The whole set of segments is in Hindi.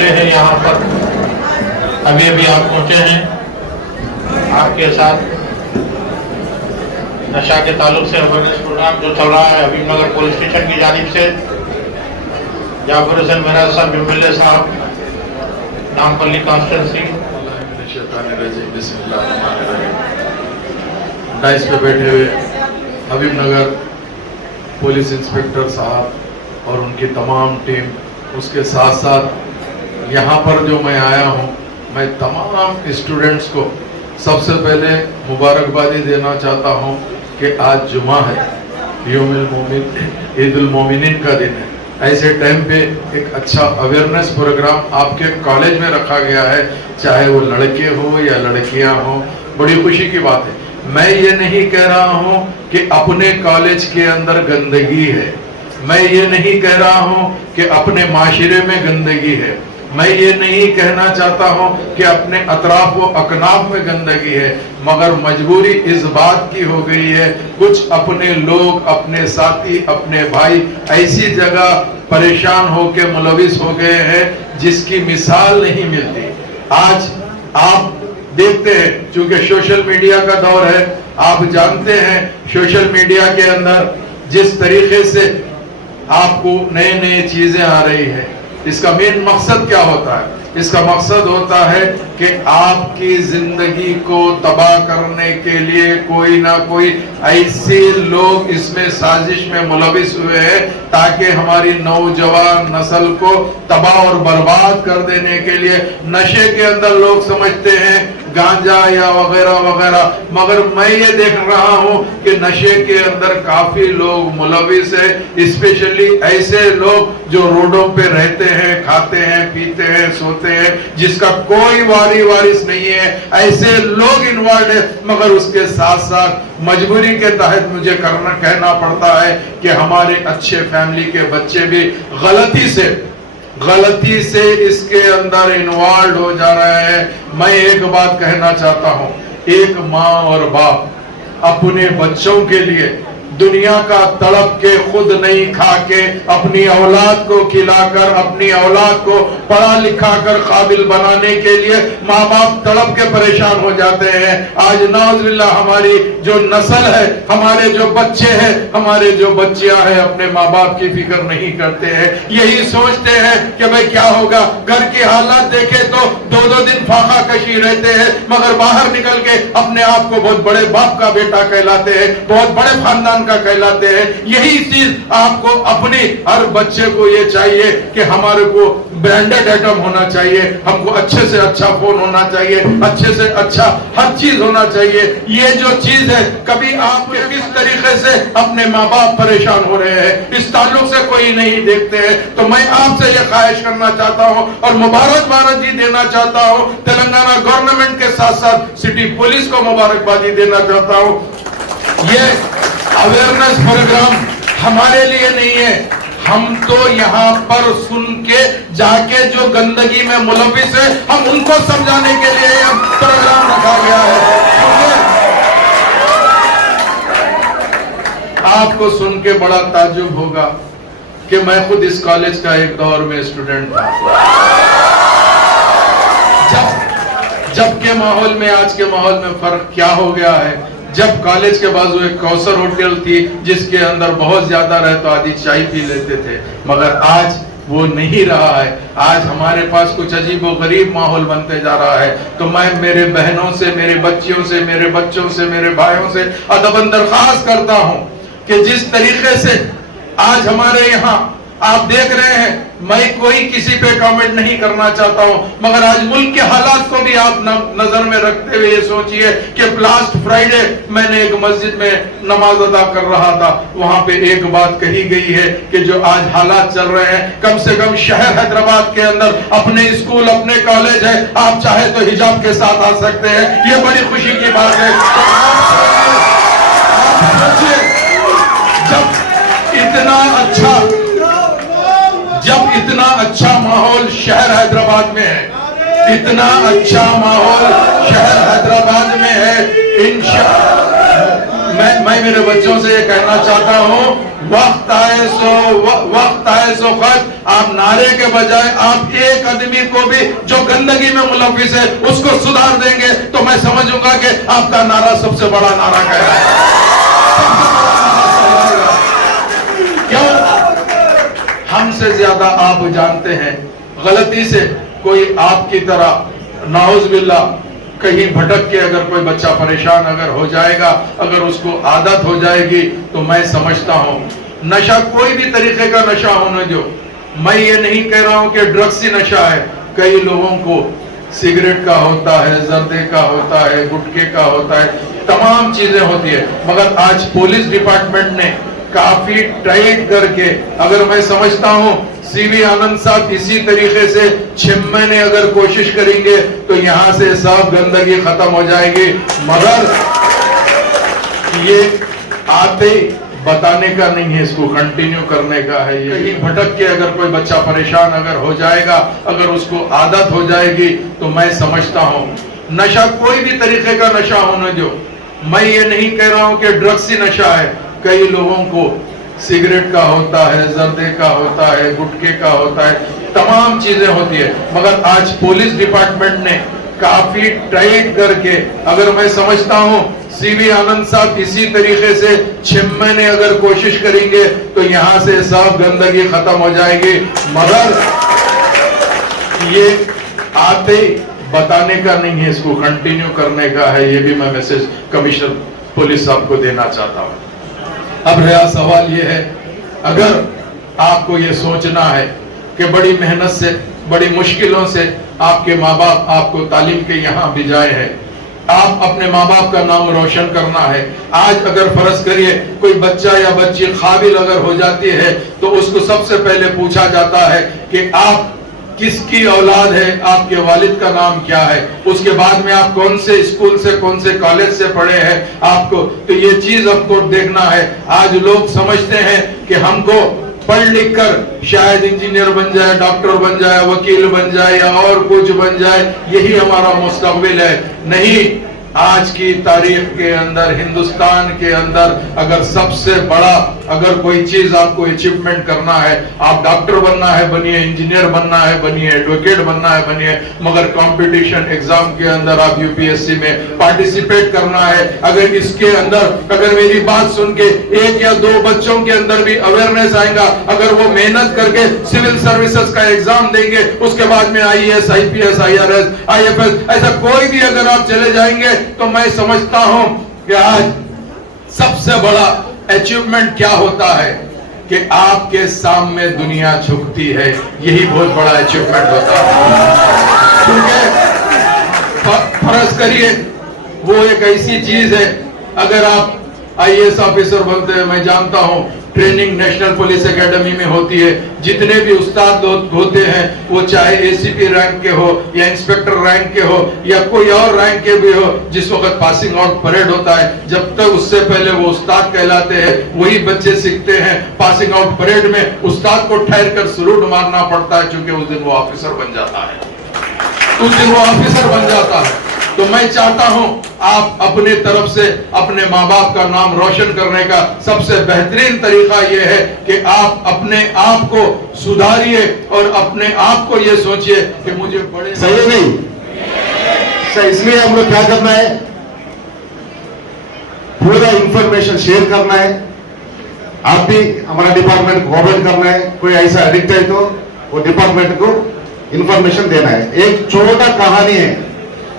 मिले हैं यहाँ पर, अभी अभी आप पहुंचे हैं। आपके साथ नशा के ताल्लुक से अवेयरनेस प्रोग्राम जो चल रहा है हबीबनगर पुलिस स्टेशन की जानिब से, जाफर हुसैन मेहराज साहब, एमएलए साहब, नामपल्ली कॉन्स्टिट्यूंसी। डाइस पे बैठे हुए हबीबनगर पुलिस इंस्पेक्टर साहब और उनकी तमाम टीम, उसके साथ साथ यहाँ पर जो मैं आया हूँ, मैं तमाम स्टूडेंट्स को सबसे पहले मुबारकबादी देना चाहता हूँ कि आज जुमा है, यौमुल मोमिन, ईदुल मोमिनीन का दिन है। ऐसे टाइम पे एक अच्छा अवेयरनेस प्रोग्राम आपके कॉलेज में रखा गया है, चाहे वो लड़के हो या लड़कियां हो, बड़ी खुशी की बात है। मैं ये नहीं कह रहा हूँ कि अपने कॉलेज के अंदर गंदगी है, मैं ये नहीं कह रहा हूँ कि अपने माशरे में गंदगी है, मैं ये नहीं कहना चाहता हूँ कि अपने अतराफ व अकनाफ में गंदगी है, मगर मजबूरी इस बात की हो गई है, कुछ अपने लोग, अपने साथी, अपने भाई ऐसी जगह परेशान होकर मुलविस हो गए हैं जिसकी मिसाल नहीं मिलती। आज आप देखते हैं, चूंकि सोशल मीडिया का दौर है, आप जानते हैं सोशल मीडिया के अंदर जिस तरीके से आपको नए नए चीजें आ रही है, इसका मेन मकसद क्या होता है? इसका मकसद होता है कि आपकी जिंदगी को तबाह करने के लिए कोई ना कोई ऐसे लोग इसमें साजिश में मुलविस हुए हैं ताकि हमारी नौजवान नस्ल को तबाह और बर्बाद कर देने के लिए। नशे के अंदर लोग समझते हैं गांजा या वगैरह वगैरह, मगर मैं ये देख रहा हूं कि नशे के अंदर काफी लोग मुलविस है, स्पेशली ऐसे लोग जो रोडों पे रहते हैं, खाते हैं, पीते हैं, सोते हैं, जिसका कोई वारी वारिस नहीं है, ऐसे लोग इन्वॉल्व है। मगर उसके साथ साथ मजबूरी के तहत मुझे कहना पड़ता है कि हमारे अच्छे फैमिली के बच्चे भी गलती से इसके अंदर इन्वॉल्व हो जा रहे हैं। मैं एक बात कहना चाहता हूं, एक माँ और बाप अपने बच्चों के लिए दुनिया का तड़प के खुद नहीं खा के अपनी औलाद को खिलाकर, अपनी औलाद को पढ़ा लिखा कर काबिल बनाने के लिए माँ बाप तड़प के परेशान हो जाते हैं। आज नाउज़ुबिल्लाह हमारी जो नस्ल है, हमारे जो बच्चे हैं, हमारे जो बच्चियां हैं, अपने माँ बाप की फिक्र नहीं करते हैं। यही सोचते हैं कि भाई क्या होगा, घर की हालात देखे तो दो दो दिन फाका कशी रहते हैं, मगर बाहर निकल के अपने आप को बहुत बड़े बाप का बेटा कहलाते हैं, बहुत बड़े खानदान कहलाते हैं। यही चीज आपको अपने हर बच्चे को ये चाहिए कि हमारे को ब्रांडेड आइटम होना चाहिए, हमको अच्छे से अच्छा फोन होना चाहिए, अच्छे से अच्छा हर चीज होना चाहिए। ये जो चीज है, कभी आपके किस तरीके से अपने माँ बाप परेशान हो रहे हैं, इस ताल्लुक से कोई नहीं देखते हैं। तो मैं आपसे ये ख्वाहिश करना चाहता हूँ और मुबारकबादी देना चाहता हूँ, तेलंगाना गवर्नमेंट के साथ साथ सिटी पुलिस को मुबारकबादी देना चाहता हूँ। ये अवेयरनेस प्रोग्राम हमारे लिए नहीं है, हम तो यहाँ पर सुन के जाके जो गंदगी में मुलविस है, हम उनको समझाने के लिए यह प्रोग्राम रखा गया है। आपको सुन के बड़ा ताज्जुब होगा कि मैं खुद इस कॉलेज का एक दौर में स्टूडेंट था। जब के माहौल में आज के माहौल में फर्क क्या हो गया है। जब कॉलेज के बाजू एक कौसर होटल थी जिसके अंदर बहुत ज्यादा रहे तो आदि चाय पी लेते थे, मगर आज वो नहीं रहा है। आज हमारे पास कुछ अजीब व गरीब माहौल बनते जा रहा है। तो मैं मेरे बहनों से, मेरे बच्चियों से, मेरे बच्चों से, मेरे भाइयों से अदबन दरख्वास्त करता हूं कि जिस तरीके से आज हमारे यहाँ आप देख रहे हैं, मैं कोई किसी पे कमेंट नहीं करना चाहता हूं, मगर आज मुल्क के हालात को भी आप नजर में रखते हुए ये सोचिए कि लास्ट फ्राइडे मैंने एक मस्जिद में नमाज अदा कर रहा था, वहां पे एक बात कही गई है कि जो आज हालात चल रहे हैं, कम से कम शहर हैदराबाद के अंदर अपने स्कूल, अपने कॉलेज है, आप चाहे तो हिजाब के साथ आ सकते हैं। ये बड़ी खुशी की बात है। जब इतना अच्छा माहौल शहर हैदराबाद में है, इतना अच्छा माहौल शहर हैदराबाद में है, मैं मेरे बच्चों से ये कहना चाहता हूं, वक्त आए सो खत। आप नारे के बजाय आप एक आदमी को भी जो गंदगी में मुलविस है उसको सुधार देंगे तो मैं समझूंगा कि आपका नारा सबसे बड़ा नारा कह रहा है। क्यों? हमसे ज्यादा आप जानते हैं, गलती से कोई आपकी तरह नाउज़ुबिल्लाह कहीं भटक के अगर कोई बच्चा परेशान अगर हो जाएगा, अगर उसको आदत हो जाएगी, तो मैं समझता हूं नशा कोई भी तरीके का नशा होने दो। मैं ये नहीं कह रहा हूं कि ड्रग्स ही नशा है। कई लोगों को सिगरेट का होता है, जर्दे का होता है, गुटखे का होता है, तमाम चीजें होती है। मगर आज पुलिस डिपार्टमेंट ने काफी टाइट करके, अगर मैं समझता हूं सीवी आनंद साहब इसी तरीके से 6 महीने अगर कोशिश करेंगे तो यहां से सब गंदगी खत्म हो जाएगी। मगर ये आते बताने का नहीं है, इसको कंटिन्यू करने का है। ये कहीं भटक के अगर कोई बच्चा परेशान अगर हो जाएगा, अगर उसको आदत हो जाएगी, तो मैं समझता हूं नशा कोई भी तरीके का नशा होने दो। मैं ये नहीं कह रहा हूं कि ड्रग्स ही नशा है। कई लोगों को सिगरेट का होता है, जर्दे का होता है, गुटखे का होता है, तमाम चीजें होती है। मगर आज पुलिस डिपार्टमेंट ने काफी टाइट करके, अगर मैं समझता हूं सीवी आनंद साहब इसी तरीके से 6 महीने अगर कोशिश करेंगे तो यहां से सब गंदगी खत्म हो जाएगी। मगर ये आते बताने का नहीं है, इसको कंटिन्यू करने का है। ये भी मैं मैसेज कमिश्नर पुलिस साहब को देना चाहता हूं। अब रहा सवाल ये है, अगर आपको ये सोचना है कि बड़ी मेहनत से, बड़ी मुश्किलों से आपके माँ बाप आपको तालीम के यहाँ भिजाए हैं, आप अपने माँ बाप का नाम रोशन करना है। आज अगर फर्ज करिए कोई बच्चा या बच्ची काबिल अगर हो जाती है तो उसको सबसे पहले पूछा जाता है कि आप किसकी औलाद है, आपके वालिद का नाम क्या है, उसके बाद में आप कौन से स्कूल से, कौन से कॉलेज से पढ़े हैं आपको, तो ये चीज हमको देखना है। आज लोग समझते हैं कि हमको पढ़ लिख कर शायद इंजीनियर बन जाए, डॉक्टर बन जाए, वकील बन जाए या और कुछ बन जाए, यही हमारा मुस्तकबिल है। नहीं, आज की तारीख के अंदर, हिंदुस्तान के अंदर अगर सबसे बड़ा अगर कोई चीज आपको अचीवमेंट करना है, आप डॉक्टर बनना है बनिए, इंजीनियर बनना है बनिए, एडवोकेट बनना है बनिए, मगर कंपटीशन एग्जाम के अंदर आप यूपीएससी में पार्टिसिपेट करना है। अगर इसके अंदर अगर मेरी बात सुन के 1 या 2 बच्चों के अंदर भी अवेयरनेस आएगा, अगर वो मेहनत करके सिविल सर्विसेज का एग्जाम देंगे, उसके बाद में आईएएस, आईपीएस, आईआरएस, आईएफएस, ऐसा कोई भी अगर आप चले जाएंगे तो मैं समझता हूं कि आज सबसे बड़ा अचीवमेंट क्या होता है कि आपके सामने दुनिया झुकती है, यही बहुत बड़ा अचीवमेंट होता है। क्योंकि फर्ज करिए वो एक ऐसी चीज है, अगर आप आईएएस ऑफिसर बनते हैं, मैं जानता हूं ट्रेनिंग नेशनल पुलिस एकेडमी में होती है, जितने भी उस्ताद लोग होते हैं वो चाहे एसीपी रैंक के हो या इंस्पेक्टर रैंक के हो या कोई और रैंक के भी हो, जिस वक्त पासिंग आउट परेड होता है, जब तक उससे पहले वो उस्ताद कहलाते हैं, वही बच्चे सीखते हैं। पासिंग आउट परेड में उस्ताद को ठहर कर सलूट मारना पड़ता है, क्योंकि उस दिन वो ऑफिसर बन जाता है, उस दिन वो ऑफिसर बन जाता है। तो मैं चाहता हूं आप अपने तरफ से अपने माँ बाप का नाम रोशन करने का सबसे बेहतरीन तरीका यह है कि आप अपने आप को सुधारिए और अपने आप को यह सोचिए कि मुझे बड़े सही नहीं सर। इसलिए हम लोग क्या करना है, पूरा इंफॉर्मेशन शेयर करना है। आप भी हमारा डिपार्टमेंट कोऑपरेट करना है। कोई ऐसा एडिक्ट है तो वो डिपार्टमेंट को इंफॉर्मेशन देना है। एक छोटा कहानी है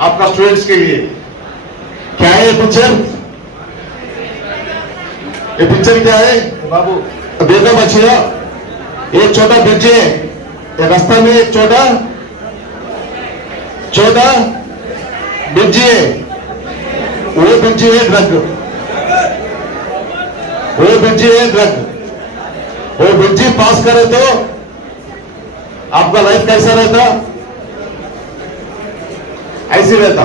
आपका स्टूडेंट्स के लिए। क्या है ये पिक्चर? ये पिक्चर क्या है बाबू? देखो बच्चियों, एक छोटा ब्रिज है, रास्ता में एक छोटा ब्रिज है, वो ब्रिज है ड्रग, वो ब्रिज है ड्रग। वो ब्रिज पास करे तो आपका लाइफ कैसा रहता? ऐसे रहता।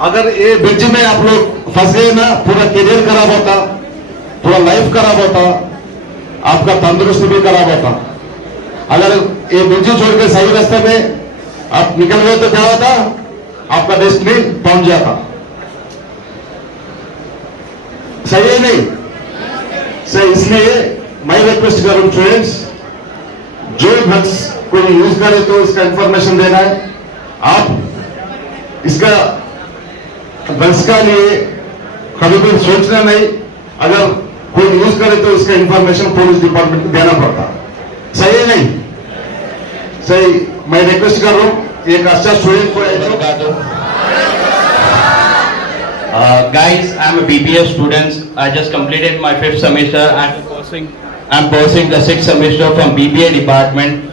अगर ये ब्रिज में आप लोग फंस गए ना, पूरा करियर खराब होता, पूरा लाइफ खराब होता, आपका तंदुरुस्ती भी खराब होता। अगर ये ब्रिज छोड़ के सही रास्ते में आप निकल गए तो क्या होता? आपका डेस्टिनी पहुंच जाता। सही है नहीं सही? इसलिए मैं रिक्वेस्ट करूं स्टूडेंट्स, जो ड्रग्स कोई यूज करे तो इसका इंफॉर्मेशन देना है। आप इसका ड्रग्स का लिए कभी भी सोचना नहीं, अगर कोई यूज करे तो इसका इंफॉर्मेशन पुलिस डिपार्टमेंट को देना पड़ता। सही है नहीं सही? मैं रिक्वेस्ट कर रहा हूं एक अच्छा स्टूडेंट को Guys, I'm a BBA student. I just completed my 5th semester and I'm pursuing the 6th semester from BBA department.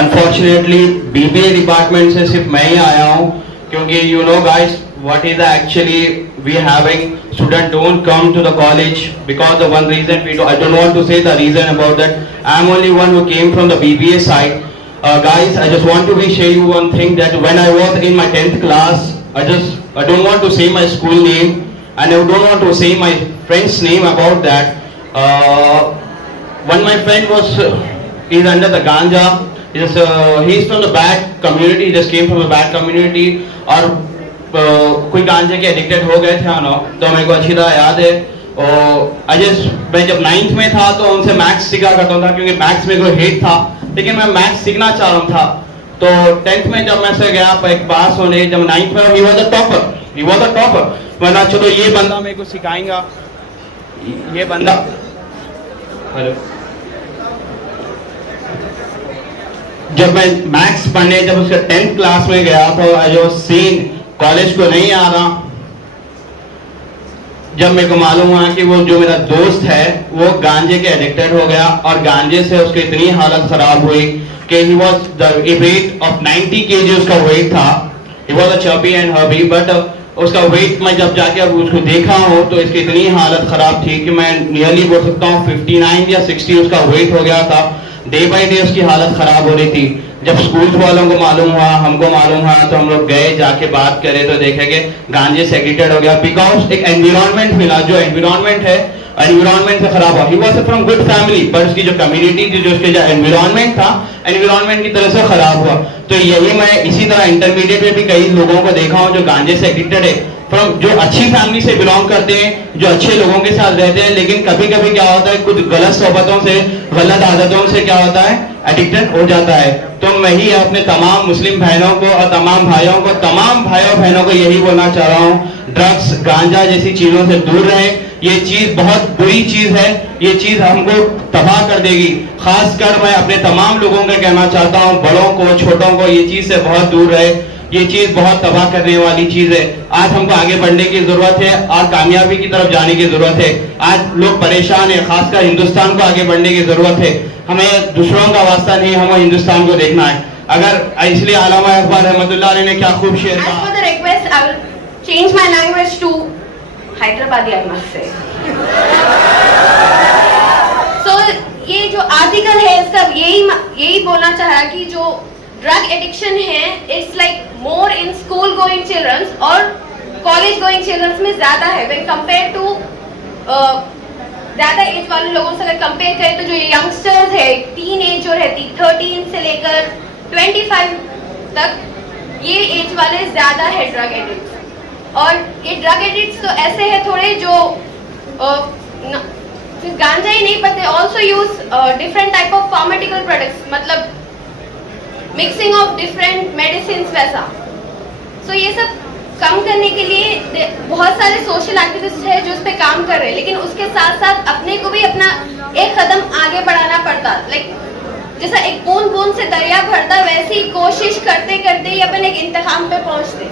Unfortunately, BBA department से सिर्फ मैं ही आया हूँ, क्योंकि you know guys, what is the actually we having student don't come to the college because of one reason. I don't want to say the reason about that. I'm only one who came from the BBA side. Guys, I just want to share you one thing, that when I was in my 10th class, I don't want to say my school name and I don't want to say my friend's name about that. When my friend was is under the ganja, he's from the bad community, he just came from a bad community, और कोई गांजे के एडिक्टेड हो गए थे ना, तो मेरे को अच्छी तरह याद है। और मैं जब 9th में था तो उनसे मैथ्स सीखा करता था, क्योंकि मैथ्स में कोई हेट था, लेकिन मैं मैथ्स सीखना चाह रहा था। तो 10th में जब मैं से गया एक पास होने, जब 9th में ही वॉज अ टॉपर, वरना चलो ये बंदा मेरे को सिखाएगा, ये बंदा हेलो। जब मैं मैथ्स पढ़ने जब उसके 10th क्लास में गया तो आई वाज सीन कॉलेज को नहीं आ रहा। जब मेरे को मालूम हुआ कि वो जो मेरा दोस्त है वो गांजे के एडिक्टेड हो गया, और गांजे से उसकी इतनी हालत खराब हुई कि he was the weight of 90 kg उसका वेट था। He was a chubby and herby, but उसका वेट मैं जब जाके अब उसको देखा हूँ तो इसकी इतनी हालत खराब थी कि मैं नियरली बोल सकता हूँ 59 या 60 उसका वेट हो गया था। डे बाय डे उसकी हालत खराब हो रही थी। जब स्कूल वालों को मालूम हुआ, हमको मालूम हुआ, तो हम लोग गए, जाके बात करे तो देखे कि गांजे से एडिक्टेड हो गया, बिकॉज एक एनवायरनमेंट मिला, जो एनवायरनमेंट है एनवायरनमेंट से खराब हुआ। He was from good family, पर उसकी जो कम्युनिटी थी, जो उसके जो एनवायरनमेंट था, एनवायरनमेंट की तरह से खराब हुआ। तो यही मैं इसी तरह इंटरमीडिएट में भी कई लोगों को देखा हूँ जो गांजे से एडिक्टेड है, फ्रॉम जो अच्छी फैमिली से बिलोंग करते हैं, जो अच्छे लोगों के साथ रहते हैं, लेकिन कभी कभी क्या होता है, कुछ गलत सोबतों से, गलत आदतों से क्या होता है, एडिक्टेड हो जाता है। तो मैं ही अपने तमाम मुस्लिम बहनों को और तमाम भाइयों को, तमाम भाइयों बहनों को यही बोलना चाह रहा हूँ, ड्रग्स गांजा जैसी चीजों से दूर रहें। ये चीज बहुत बुरी चीज है, ये चीज हमको तबाह कर देगी। खासकर मैं अपने तमाम लोगों को कहना चाहता हूँ, बड़ों को, छोटों को, ये चीज से बहुत दूर रहे। ये चीज बहुत तबाह करने वाली चीज है। आज हमको आगे बढ़ने की जरूरत है और कामयाबी की तरफ जाने की जरूरत है। आज लोग परेशान है, खासकर हिंदुस्तान को आगे बढ़ने की जरूरत है। हमें दूसरों का वास्ता नहीं, हमें हिंदुस्तान को देखना है। अगर इसलिए अल्लामा इकबाल रहमतुल्लाह अलैह ने क्या खूब शेर कहा। As for the request, I will change my language to Hyderabadi, I must say. So ये जो आर्टिकल है इसका यही बोलना चाह रहा कि जो ड्रग एडिक्शन है, it's like more in school going childrens और कॉलेज गोइंग चिल्ड्रंस में ज्यादा है व्हेन कंपेयर टू ज्यादा एज वाले लोगों से। अगर कंपेयर करें तो जो यंगस्टर्स है, टीन एज जो रहती 13 से लेकर 25 तक, ये एज वाले ज्यादा है ड्रग एडिक्ट्स। और ये ड्रग एडिक्ट्स तो ऐसे है थोड़े जो गांजा ही नहीं पते, also use different type of pharmaceutical products, मतलब मिक्सिंग ऑफ डिफरेंट मेडिसिन वैसा। सो ये सब कम करने के लिए बहुत सारे सोशल एक्टिविस्ट है जो इस पे काम कर रहे हैं, लेकिन उसके साथ साथ अपने को भी अपना एक कदम आगे बढ़ाना पड़ता। लाइक जैसा एक बूंद बूंद से दरिया भरता, वैसी कोशिश करते करते ही अपन एक इंतहाम पे पहुंचते।